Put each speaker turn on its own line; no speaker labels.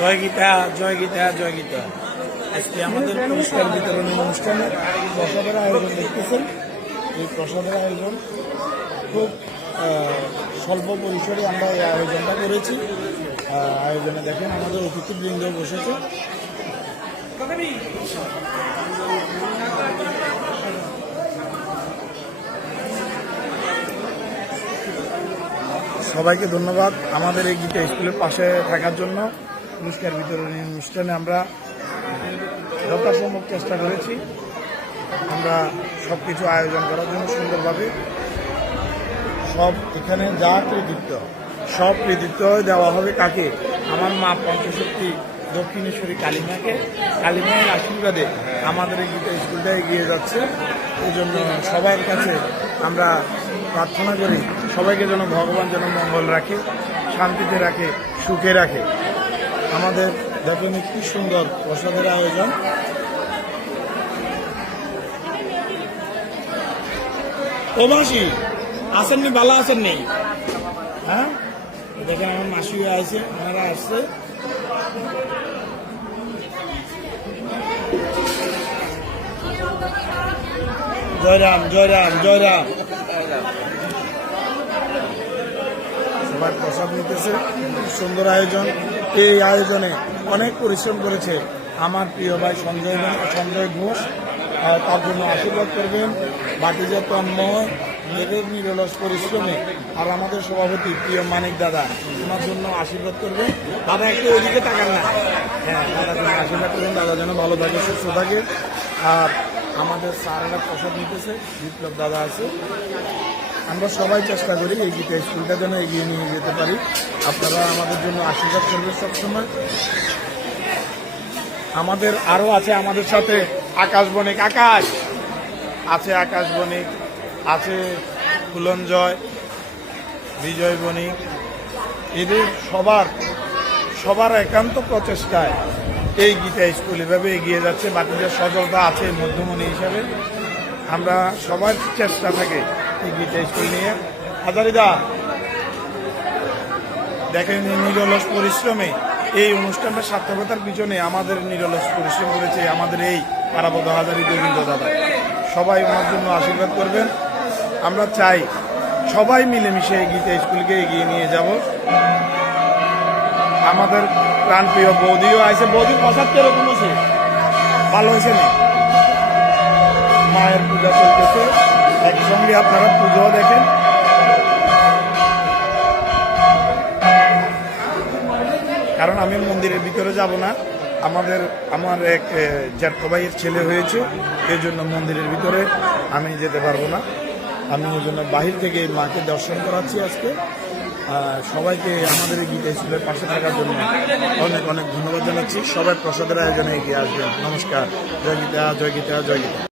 জয় গীতা জয় গীতা জয় গীতা। আজকে আমাদের পুরস্কার বিতরণী অনুষ্ঠানে প্রসাদের আয়োজন দেখতেছেন। এই প্রসাদের আয়োজন খুব স্বল্প পরিসরে আমরা এই আয়োজনটা করেছি। আয়োজনে দেখেন আমাদের অতিথিবৃন্দ বসেছে। সবাইকে ধন্যবাদ আমাদের এই গীতা স্কুলের পাশে থাকার জন্য। পুরস্কার বিতরণী অনুষ্ঠানে আমরা যথাসম্ভব চেষ্টা করেছি। আমরা সব কিছু আয়োজন করার জন্য সুন্দরভাবে সব এখানে যা কৃতিত্ব, সব কৃতিত্ব দেওয়া হবে কাকে? আমার মা পঞ্চশক্তি দক্ষিণেশ্বরী কালিমাকে, কালিমায়ের আশীর্বাদে আমাদের এই স্কুলটা এগিয়ে যাচ্ছে। এই জন্য সবার কাছে আমরা প্রার্থনা করি, সবাইকে যেন ভগবান যেন মঙ্গল রাখে, শান্তিতে রাখে, সুখে রাখে। আমাদের দেখেন কি সুন্দর প্রসাদের আয়োজন। ও মাসি, আসেননি ভালো আসেননি? হ্যাঁ? দেখেন আমার মাসি আছে ওনারা আসছে। জয়রাম জয়রাম জয়রাম। সবাই প্রসাদ নিতেছে সুন্দর আয়োজন। এই আয়োজনে অনেক পরিশ্রম করেছে আমার প্রিয় ভাই সঞ্জয় সঞ্জয় ঘোষ। তার জন্য আশীর্বাদ করবেন। বাকিজা তন্ময় নিরলস পরিশ্রমে। আর আমাদের সভাপতি প্রিয় মানিক দাদা, ওনার জন্য আশীর্বাদ করবেন। দাদা, একটু ওইদিকে তাকান না। হ্যাঁ দাদার জন্য আশীর্বাদ করবেন দাদা যেন ভালো থাকে, সুস্থ থাকে। আর আমাদের স্যারেরা প্রসাদ নিতেছে, বিপ্লব দাদা আছে। আমরা সবাই চেষ্টা করি এই গীতা স্কুলটা যেন এগিয়ে নিয়ে যেতে পারি। আপনারা আমাদের জন্য আশীর্বাদ করবেন সবসময়। আমাদের আরও আছে আমাদের সাথে আকাশ বণিক। আকাশ! আছে আকাশ বণিক, আছে ফুলঞ্জয়, বিজয় বণিক। এদের সবার সবার একান্ত প্রচেষ্টায় এই গীতা স্কুল এভাবে এগিয়ে যাচ্ছে। বাকিদের সজলতা আছে মধ্যমণি হিসাবে। আমরা সবার চেষ্টা থাকে গীতা স্কুল নিয়ে। হাজারিদা, দেখেন নিরলস পরিশ্রমে, এই অনুষ্ঠানটা সার্থকতার পিছনে আমাদের নিরলস পরিশ্রম করেছে আমাদের এই পারাবত হাজারি গোবিন্দ দাদা। সবাই ওনার জন্য আশীর্বাদ করবেন। আমরা চাই সবাই মিলেমিশে গীতা স্কুলকে এগিয়ে নিয়ে যাব। আমাদের প্রাণপ্রিয় বৌদিও আছে। বৌদি প্রসাদ কীরকম আছে ভালো হয়েছে না? মায়ের পূজা চলতেছে। একসঙ্গে আপনারা পুজোও দেখেন। কারণ আমি মন্দিরের ভিতরে যাব না। আমাদের, আমার এক জ্যাঠো ভাইয়ের ছেলে হয়েছে। এই জন্য মন্দিরের ভিতরে আমি যেতে পারব না। আমি ওই জন্য বাহির থেকে মাকে দর্শন করাচ্ছি আজকে। সবাইকে আমাদের এই গীতা স্কুলের পাশে থাকার জন্য অনেক অনেক ধন্যবাদ জানাচ্ছি। সবাই প্রসাদের আয়োজনে এগিয়ে আসবেন। নমস্কার। জয় গীতা জয় গীতা জয় গীতা।